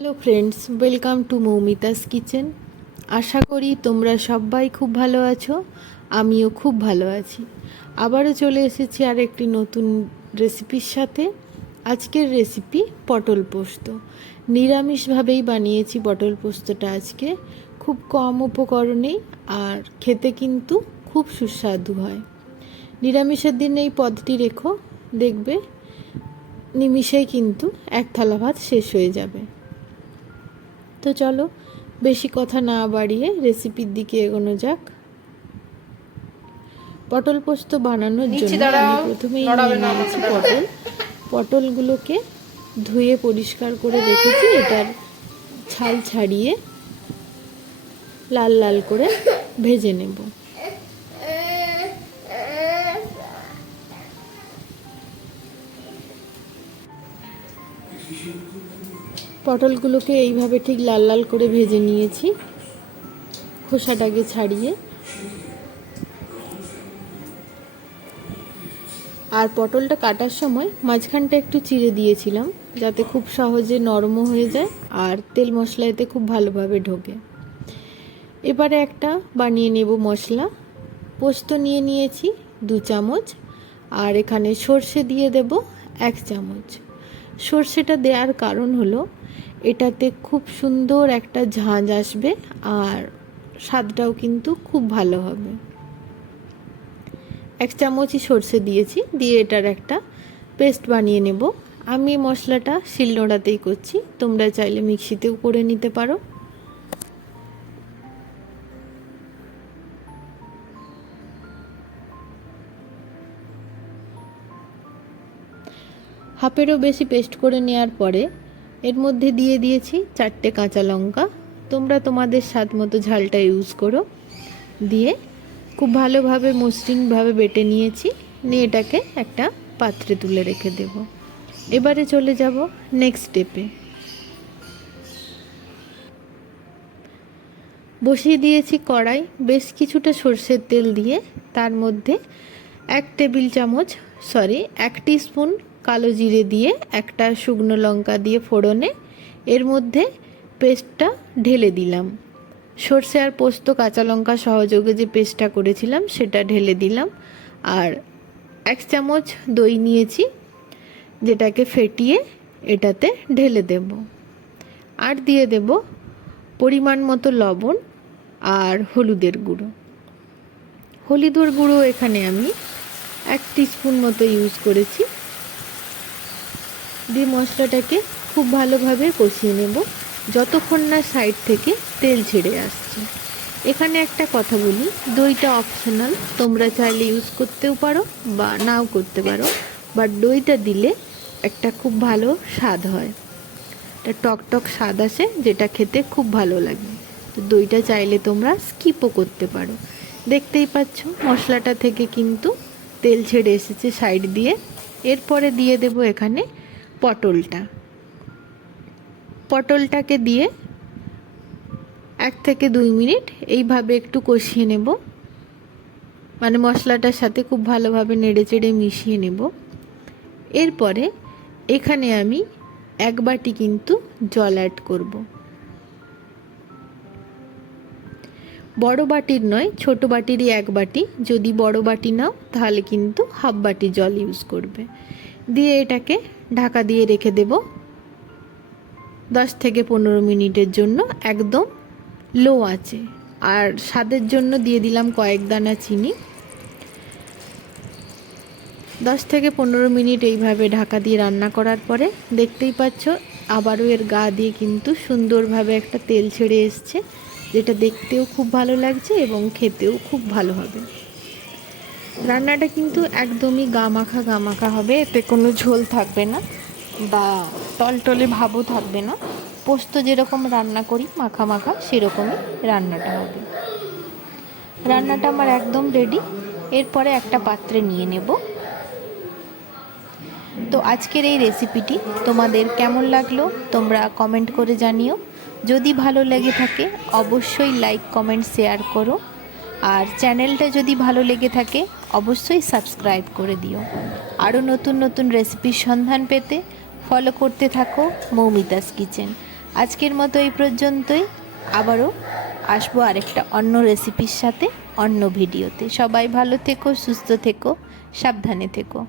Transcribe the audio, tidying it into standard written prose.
Hello friends, welcome to Moumita's kitchen. আশা করি তোমরা সবাই খুব ভালো আছো, আমিও খুব ভালো আছি। আবারও চলে এসেছি আর একটি নতুন রেসিপির সাথে। আজকের রেসিপি পটল পোস্ত। নিরামিষভাবেই বানিয়েছি পটল পোস্তটা আজকে, খুব কম উপকরণেই, আর খেতে কিন্তু খুব সুস্বাদু হয়। নিরামিষের দিন এই পদটি রেখো, দেখবে নিমিষেই কিন্তু এক থালা ভাত শেষ হয়ে যাবে। তো চলো বেশি কথা না বাড়িয়ে রেসিপির দিকে এগোনো যাক। পটল পোস্ত বানানোর জন্য আমি প্রথমেই নিয়ে নিয়েছি পটলগুলোকে ধুয়ে পরিষ্কার করে রেখেছি। এটার ছাল ছাড়িয়ে লাল লাল করে ভেজে নেব। পটলগুলোকে এইভাবে ঠিক লাল লাল করে ভেজে নিয়েছি, খোসাটাকে ছাড়িয়ে। আর পটলটা কাটার সময় মাঝখানটা একটু চিড়ে দিয়েছিলাম, যাতে খুব সহজে নরমও হয়ে যায় আর তেল মশলা এতে খুব ভালোভাবে ঢোকে। এবারে একটা বানিয়ে নেব মশলা। পোস্ত নিয়ে নিয়েছি 2 চামচ, আর এখানে সর্ষে দিয়ে দেব 1 চামচ। সর্ষেটা দেওয়ার কারণ হলো এটাতে খুব সুন্দর একটা ঝাঁঝ আসবে আর স্বাদটাও কিন্তু খুব ভালো হবে। 1 চামচই সর্ষে দিয়েছি, দিয়ে এটার একটা পেস্ট বানিয়ে নেব। আমি মশলাটা শিলনোড়াতেই করছি, তোমরা চাইলে মিক্সিতেও করে নিতে পারো। হাফেরও বেশি পেস্ট করে নেওয়ার পরে এর মধ্যে দিয়ে দিয়েছি 4টে কাঁচা লঙ্কা। তোমরা তোমাদের স্বাদ মতো ঝালটা ইউজ করো। দিয়ে খুব ভালোভাবে মসৃণভাবে বেটে নিয়েছি, নিয়ে এটাকে একটা পাত্রে তুলে রেখে দেব। এবারে চলে যাব নেক্সট স্টেপে। বসিয়ে দিয়েছি কড়াই, বেশ কিছুটা সর্ষের তেল দিয়ে তার মধ্যে 1 টিস্পুন কালো জিরে দিয়ে একটা শুকনো লঙ্কা দিয়ে ফোড়নে এর মধ্যে পেস্টটা ঢেলে দিলাম। সর্ষে আর পোস্ত কাঁচা লঙ্কা সহযোগে যে পেস্টটা করেছিলাম সেটা ঢেলে দিলাম। আর 1 চামচ দই নিয়েছি, যেটাকে ফেটিয়ে এটাতে ঢেলে দেব। আর দিয়ে দেব পরিমাণ মতো লবণ আর হলুদের গুঁড়ো। হলুদের গুঁড়ো এখানে আমি 1 টিস্পুন মতো ইউজ করেছি। দিয়ে মশলাটাকে খুব ভালোভাবে কষিয়ে নেব যতক্ষণ না সাইড থেকে তেল ছেড়ে আসছে। এখানে একটা কথা বলি, দইটা অপশনাল, তোমরা চাইলে ইউজ করতেও পারো বা নাও করতে পারো, বাট দইটা দিলে একটা খুব ভালো স্বাদ হয়, একটা টক স্বাদ আসে, যেটা খেতে খুব ভালো লাগে। তো দইটা চাইলে তোমরা স্কিপও করতে পারো। দেখতেই পাচ্ছ মশলাটা থেকে কিন্তু তেল ছেড়ে এসেছে সাইড দিয়ে। এরপরে দিয়ে দেব এখানে পটলটাকে দিয়ে 1 থেকে 2 মিনিট এইভাবে একটু কষিয়ে নেব, মানে মশলাটার সাথে খুব ভালোভাবে নেড়েচেড়ে মিশিয়ে নেব। এরপরে এখানে আমি 1 বাটি কিন্তু জল অ্যাড করব। বড় বাটির নয়, ছোট বাটিরই 1 বাটি। যদি বড় বাটি নাও তাহলে কিন্তু হাফ বাটি জল ইউজ করবে। দিয়ে এটাকে ঢাকা দিয়ে রেখে দেব 10 থেকে 15 মিনিটের জন্য, একদম লো আঁচে। আর স্বাদের জন্য দিয়ে দিলাম কয়েক দানা চিনি। 10 থেকে 15 মিনিট এইভাবে ঢাকা দিয়ে রান্না করার পরে দেখতেই পাচ্ছ আবারও এর গা দিয়ে কিন্তু সুন্দরভাবে একটা তেল ছেড়ে এসছে, যেটা দেখতেও খুব ভালো লাগছে এবং খেতেও খুব ভালো হবে। রান্নাটা কিন্তু একদমই গা মাখা হবে, এতে কোনো ঝোল থাকবে না বা টলটলে ভাবও থাকবে না। পোস্ত যেরকম রান্না করি মাখা সেরকমই রান্নাটা হবে। রান্নাটা আমার একদম রেডি। এরপরে একটা পাত্রে নিয়ে নেব। তো আজকের এই রেসিপিটি তোমাদের কেমন লাগলো তোমরা কমেন্ট করে জানিও। যদি ভালো লেগে থাকে অবশ্যই লাইক, কমেন্ট, শেয়ার করো। আর চ্যানেলটা যদি ভালো লেগে থাকে অবশ্যই সাবস্ক্রাইব করে দিও। আরও নতুন রেসিপির সন্ধান পেতে ফলো করতে থাকো মৌমিতাস কিচেন। আজকের মতো এই পর্যন্তই। আবারও আসবো আরেকটা অন্য রেসিপির সাথে, অন্য ভিডিওতে। সবাই ভালো থেকো, সুস্থ থেকো, সাবধানে থেকো।